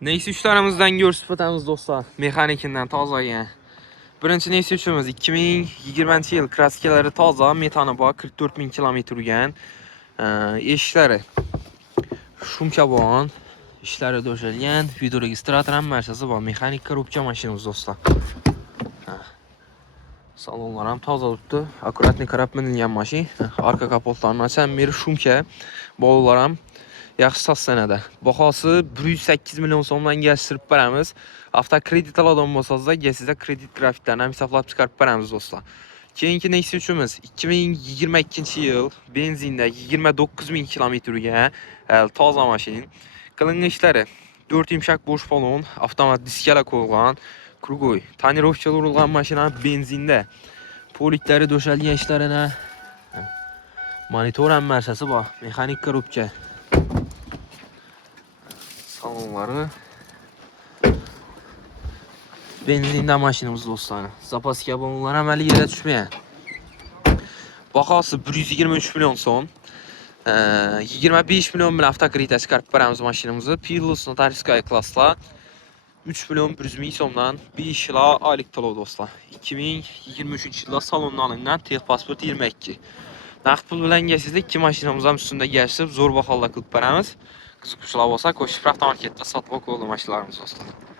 Neyse üçlerimizden görsüp ötemiz dostlar. Mekanikinden tazayan. Birinci neyse üçümüz 2020 yıl kraskeleri taza, metanı bak 44 bin kilometre urgan. Eşleri şum kabuğun işleri döşelgen, video registrator merkezi var. Mekanik korupça maşinimiz dostlar. Salonlar ham toza turibdi. Akkuratni qarab minilgan mashina. Arka kapotlarni ochsam, beri shumka. Bolalar ham yaxshi saslanadi. Bahosi 108 million so'mdan gashtirib beramiz. Avtokredit oladigan bo'lsangiz, sizga kredit grafiklarni ham hisoblab chiqarib beramiz do'stlar. Keyingi Nexia uchimiz 2022-yil benzinda 29 ming kilometrga toza mashina. Qilingan ishlari 4 yumshoq bo'sh balon, avtomat diskala qo'yilgan, krugoy, tonirovkalar urilgan mashina benzinda. Poliklari döşəlgən işlərinə monitor əmmərşəsi var. Mexanik korobka. Salonları benzində maşinimiz dostlar. Zapaska balonlar əməli yerə düşməyən. Baxası 123 milyon so'm. 25 milyon bilan avtokreditga chiqarib beramiz mashinamizni. Pilus notariskaya klasslar 3 milyon 100 ming so'mdan 5 yil oylik to'lov do'stlar. 2023-yilda salondan olingan texpasport 22. Naqd pul bilan gelsizlik 2 mashinamiz ham ustunda gashib zo'r baholar qilib beramiz. Qiziquvchilar bo'lsa, Qo'shib avtomarketda sotib olib mashinalarimiz do'stlar.